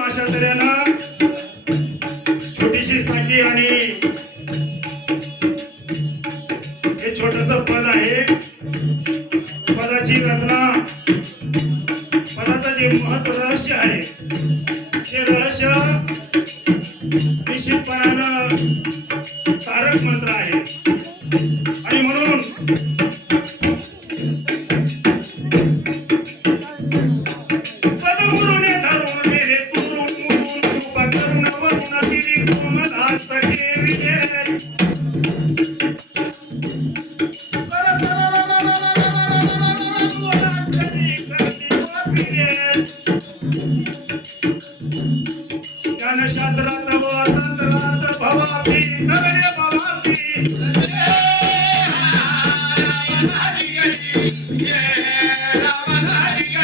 अशा छोटीशी साखी आणि हे छोटस पद आहे. पदाची रचना पदाचं जे महत्त्व रहस्य आहे ते रहस्य निश्चितपणानं तारक मंत्र आहे. आणि म्हणून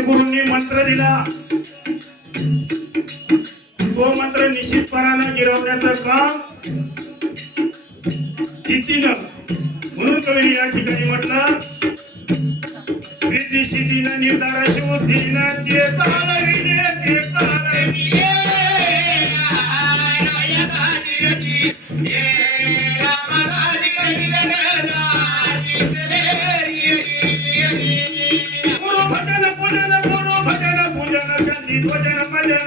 गुरूंनी मंत्र दिला. तो मंत्र निश्चितपणानं गिरवण्याचं काम जिद्दीनं. म्हणून कवीने या ठिकाणी म्हटलं ಸಿದಿನ ನಿರ್ಧಾರ ಶೂದಿನ ತಾಳವಿದೆ ತಾಳವಿಯೇ ಗುರು ಭಜನ ಪುಜನ ಗುರು ಭಜನ ಪುಜನ ಸಂಧಿ ಭಜನ ಭಜನ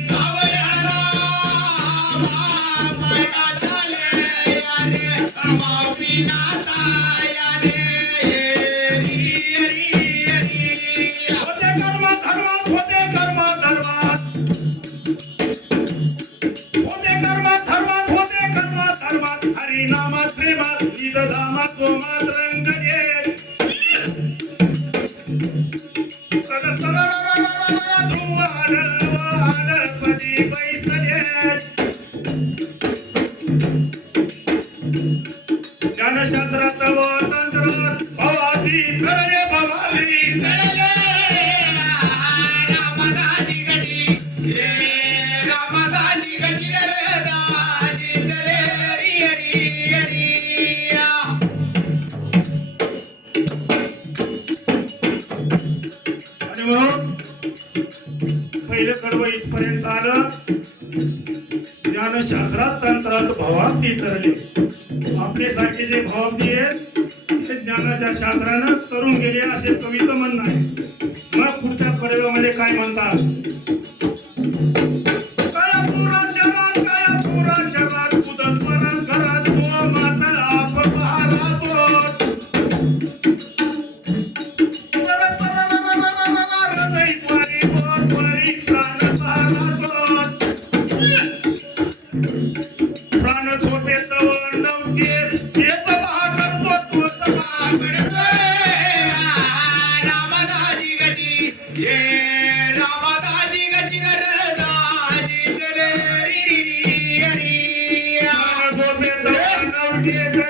कर्म धर्मात होते कर्म धर्मात होते कर्म धर्मात हरिनामा ये. सद सद ध्रुव ज्ञानशास्त्र पहिलं कडवं इथपर्यंत आलं. ज्ञानशास्त्रात तंत्रात भावात तरले. आपले सारखे जे भावाब्दी आहेत ते ज्ञानाच्या शास्त्रानं करून गेले असे कवीचं म्हणणं आहे. मग पुढच्या कडव्यामध्ये काय म्हणतात?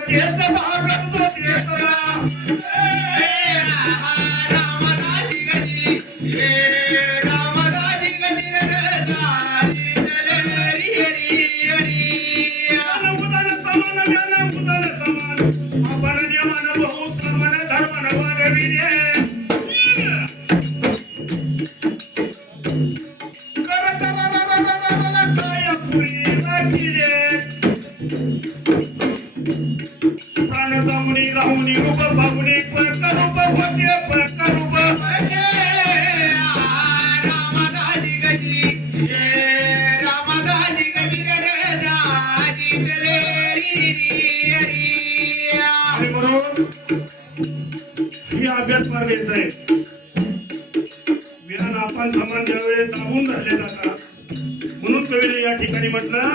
చేత భాగంతో చేత రామ ही अभ्यास मार्गेच आहे. विधान आपण समान ज्यावेळेस दाबून धरले जातात म्हणून कवीने या ठिकाणी म्हटलं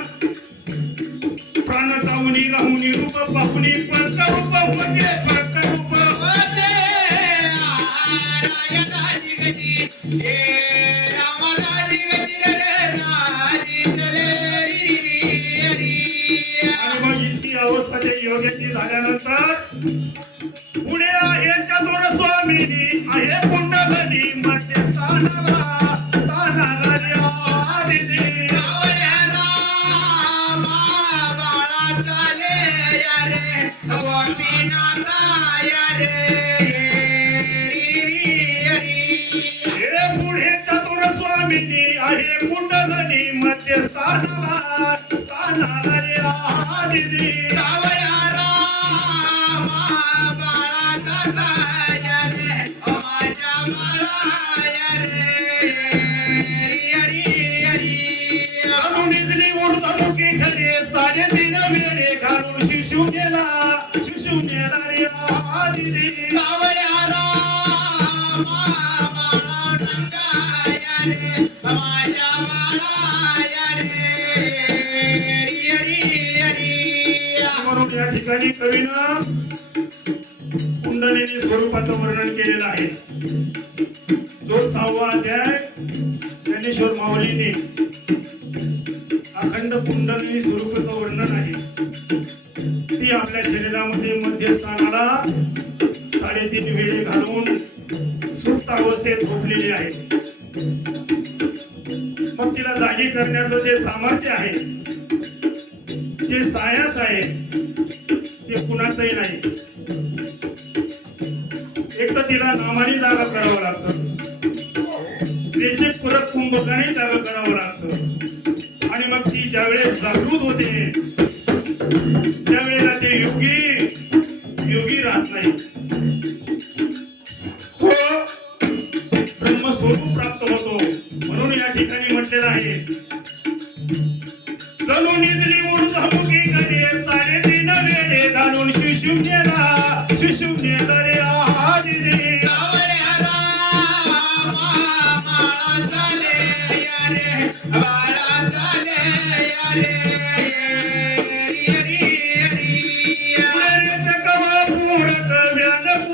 प्राण जाऊनी राहुनी रूप पाहुनी पंच रूप होते पंच रूप यशस्वी झाल्यानंतर पुढे आहे चतुर स्वामी आहे पुंडली मध्ये स्थानाला स्थानाला या पुढे चतुर स्वामिनी आहे कुंडलनी मध्ये स्थानाला स्थानाला दिली इजली ऊर्ध्वमुखी खरे साडे तीन वेळे घालू शिशू गेला शिशू गेला रे या दिदी. माझ्या बाळा म्हणून या ठिकाणी कवीनं कुंडलिनी स्वरूपाचं वर्णन केलेलं आहे. जो सहावा अध्याय ज्ञानेश्वर माऊलीने अखंड कुंडलिनी स्वरूपाचं वर्णन आहे. ती आपल्या शरीरामध्ये मध्यस्थानाला साडेतीन वेळे घालून सुप्त अवस्थेत झोपलेली आहे. मग तिला जागी करण्याचं जे सामर्थ्य आहे जे सायास आहे ते कुणाचंही नाही. तर तिला नामाने जागा करावं लागतं. त्याचे पुरत कुंभकाने जागा करावं लागतं. आणि मग ती ज्यावेळेस जागृत होते त्यावेळेला ते योगी योगी राहत नाही. तो ब्रह्मस्वरूप प्राप्त होतो म्हणून या ठिकाणी म्हटलेलं आहे. जणू निजली ऊर्ध्वमुखी कधी दिन वेळे घालून शिशू गेला दर्या. गेला